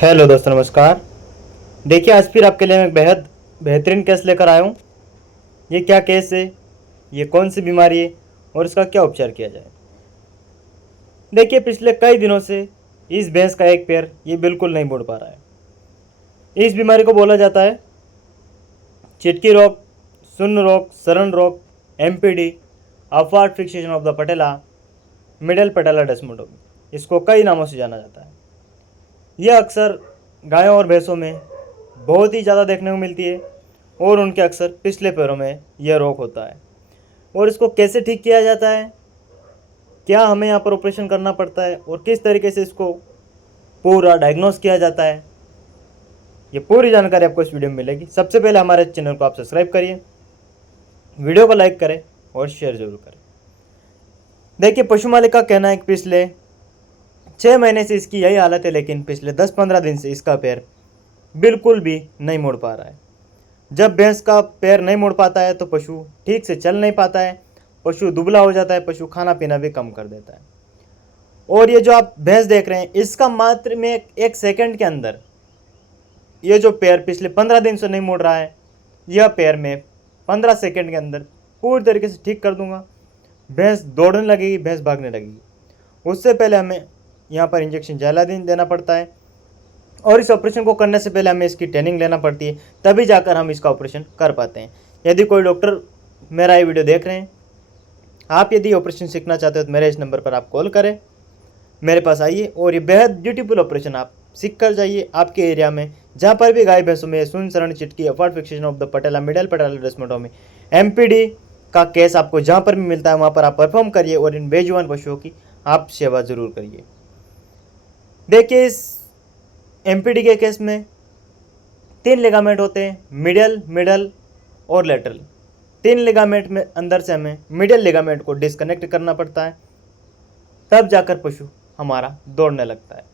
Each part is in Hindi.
हेलो दोस्तों, नमस्कार। देखिए, आज फिर आपके लिए मैं एक बेहद बेहतरीन केस लेकर आया हूँ। ये क्या केस है, ये कौन सी बीमारी है और इसका क्या उपचार किया जाए। देखिए, पिछले कई दिनों से इस भैंस का एक पैर ये बिल्कुल नहीं मुड़ पा रहा है। इस बीमारी को बोला जाता है चिटकी रोग, शून्य रोग, शरण रोग, MPD, upward fixation of the patella, medial patella desmotomy. इसको कई नामों से जाना जाता है। यह अक्सर गायों और भैंसों में बहुत ही ज़्यादा देखने को मिलती है और उनके अक्सर पिछले पैरों में यह रोग होता है। और इसको कैसे ठीक किया जाता है, क्या हमें यहाँ पर ऑपरेशन करना पड़ता है और किस तरीके से इसको पूरा डायग्नोस किया जाता है, ये पूरी जानकारी आपको इस वीडियो में मिलेगी। सबसे पहले हमारे चैनल को आप सब्सक्राइब करिए, वीडियो को लाइक करें और शेयर जरूर करें। देखिए, पशु मालिक का कहना है कि पिछले 6 महीने से इसकी यही हालत है, लेकिन पिछले 10-15 दिन से इसका पैर बिल्कुल भी नहीं मुड़ पा रहा है। जब भैंस का पैर नहीं मुड़ पाता है तो पशु ठीक से चल नहीं पाता है, पशु दुबला हो जाता है, पशु खाना पीना भी कम कर देता है। और ये जो आप भैंस देख रहे हैं, इसका मात्र में एक सेकंड के अंदर ये जो पैर पिछले 15 दिन से नहीं मुड़ रहा है, यह पैर में 15 सेकंड के अंदर पूरी तरीके से ठीक कर दूंगा। भैंस दौड़ने लगेगी, भैंस भागने लगेगी। उससे पहले हमें यहाँ पर इंजेक्शन जैलाडीन देना पड़ता है और इस ऑपरेशन को करने से पहले हमें इसकी ट्रेनिंग लेना पड़ती है, तभी जाकर हम इसका ऑपरेशन कर पाते हैं। यदि कोई डॉक्टर मेरा ये वीडियो देख रहे हैं, आप यदि ऑपरेशन सीखना चाहते हो तो मेरे इस नंबर पर आप कॉल करें, मेरे पास आइए और ये बेहद ब्यूटीफुल ऑपरेशन आप सीख कर जाइए। आपके एरिया में जहाँ पर भी गाय भैंसों में शून्य शरण चिटकी, upward fixation of the patella, medial patella desmotomy, MPD का केस आपको जहाँ पर भी मिलता है वहाँ पर आप परफॉर्म करिए और इन बेजुबान पशुओं की आप सेवा जरूर करिए। देखिए, इस एमपीडी के केस में 3 लिगामेंट होते हैं, मिडल और लेटरल। 3 लिगामेंट में अंदर से हमें मिडल लिगामेंट को डिस्कनेक्ट करना पड़ता है, तब जाकर पशु हमारा दौड़ने लगता है।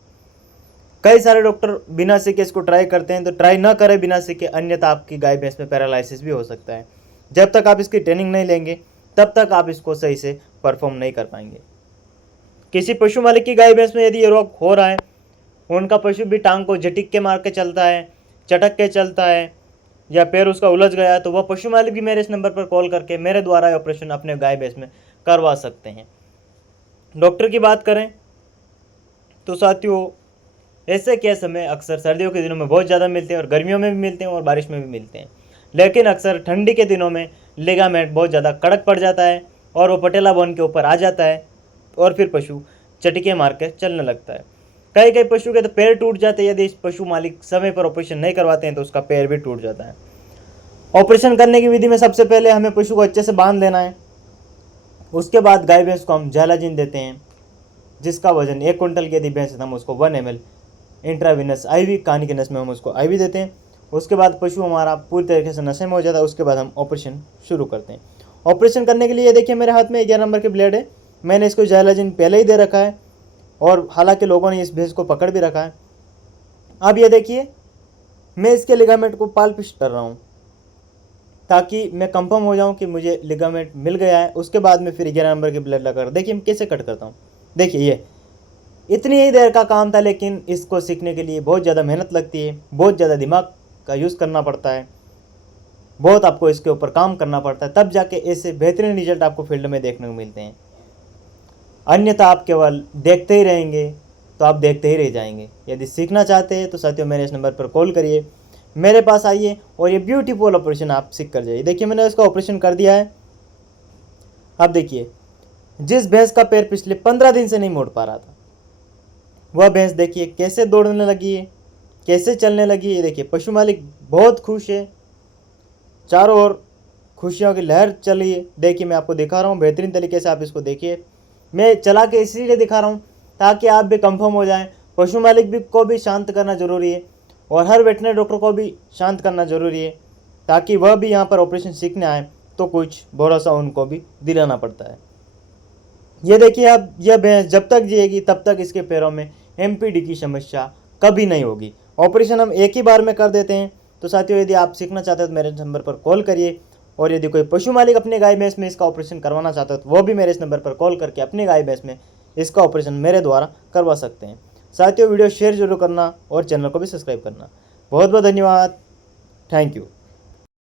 कई सारे डॉक्टर बिना सीखे इसको ट्राई करते हैं, तो ट्राई ना करें बिना सीखे, अन्यथा आपकी गाय भैंस में पैरालिसिस भी हो सकता है। जब तक आप इसकी ट्रेनिंग नहीं लेंगे तब तक आप इसको सही से परफॉर्म नहीं कर पाएंगे। किसी पशु मालिक की गाय भैंस में यदि ये रोग हो रहा है, उनका पशु भी टांग को झटिक के मार के चलता है, चटक के चलता है, या पैर उसका उलझ गया है, तो वह पशु मालिक भी मेरे इस नंबर पर कॉल करके मेरे द्वारा ऑपरेशन अपने गाय भैंस में करवा सकते हैं। डॉक्टर की बात करें तो साथियों, ऐसे केस हमें अक्सर सर्दियों के दिनों में बहुत ज़्यादा मिलते हैं और गर्मियों में भी मिलते हैं और बारिश में भी मिलते हैं। लेकिन अक्सर ठंडी के दिनों में लिगामेंट बहुत ज़्यादा कड़क पड़ जाता है और वो पटेला बोन के ऊपर आ जाता है और फिर पशु चटके मार के चलने लगता है। कई कई पशु के तो पैर टूट जाते हैं। यदि इस पशु मालिक समय पर ऑपरेशन नहीं करवाते हैं तो उसका पैर भी टूट जाता है। ऑपरेशन करने की विधि में सबसे पहले हमें पशु को अच्छे से बांध लेना है। उसके बाद गाय भैंस को हम जैलाजिन देते हैं, जिसका वजन 1 क्विंटल की यदि भैंस है तो हम उसको 1 ml इंट्राविनस आईवी, कान के नस में हम उसको आईवी देते हैं। उसके बाद पशु हमारा पूरी तरीके से नशे में हो जाता है। उसके बाद हम ऑपरेशन शुरू करते हैं। ऑपरेशन करने के लिए देखिए, मेरे हाथ में 11 नंबर की ब्लेड है। मैंने इसको जैलाजिन पहले ही दे रखा है और हालांकि लोगों ने इस भैंस को पकड़ भी रखा है। अब ये देखिए, मैं इसके लिगामेंट को पाल पिस्ट कर रहा हूँ ताकि मैं कंफर्म हो जाऊँ कि मुझे लिगामेंट मिल गया है। उसके बाद मैं फिर 11 नंबर की ब्लेड लगा, देखिए मैं कैसे कट करता हूँ। देखिए, ये इतनी ही देर का काम था, लेकिन इसको सीखने के लिए बहुत ज़्यादा मेहनत लगती है, बहुत ज़्यादा दिमाग का यूज़ करना पड़ता है, बहुत आपको इसके ऊपर काम करना पड़ता है, तब जाके ऐसे बेहतरीन रिजल्ट आपको फील्ड में देखने को मिलते हैं। अन्यथा आप केवल देखते ही रहेंगे तो आप देखते ही रह जाएंगे। यदि सीखना चाहते हैं तो साथियों, मेरे इस नंबर पर कॉल करिए, मेरे पास आइए और ये ब्यूटीफुल ऑपरेशन आप सीख कर जाइए। देखिए, मैंने इसका ऑपरेशन कर दिया है। अब देखिए, जिस भैंस का पैर पिछले 15 दिन से नहीं मोड़ पा रहा था, वह भैंस देखिए कैसे दौड़ने लगी है, कैसे चलने लगी है। देखिए, पशु मालिक बहुत खुश है, चारों ओर खुशियों की लहर चली है। देखिए, मैं आपको दिखा रहा हूँ बेहतरीन तरीके से, आप इसको देखिए। मैं चला के इसीलिए दिखा रहा हूँ ताकि आप भी कंफर्म हो जाएं। पशु मालिक भी को भी शांत करना जरूरी है और हर वेटनरी डॉक्टर को भी शांत करना जरूरी है, ताकि वह भी यहाँ पर ऑपरेशन सीखने आए तो कुछ भरोसा उनको भी दिलाना पड़ता है। ये देखिए, अब यह भैंस जब तक जिएगी तब तक इसके पैरों में एमपीडी की समस्या कभी नहीं होगी। ऑपरेशन हम एक ही बार में कर देते हैं। तो साथियों, यदि आप सीखना चाहते हो तो मेरे नंबर पर कॉल करिए, और यदि कोई पशु मालिक अपने गाय भैंस में इसका ऑपरेशन करवाना चाहता हो तो वो भी मेरे इस नंबर पर कॉल करके अपने गाय भैंस में इसका ऑपरेशन मेरे द्वारा करवा सकते हैं। साथियों वीडियो शेयर जरूर करना और चैनल को भी सब्सक्राइब करना। बहुत बहुत धन्यवाद। Thank you.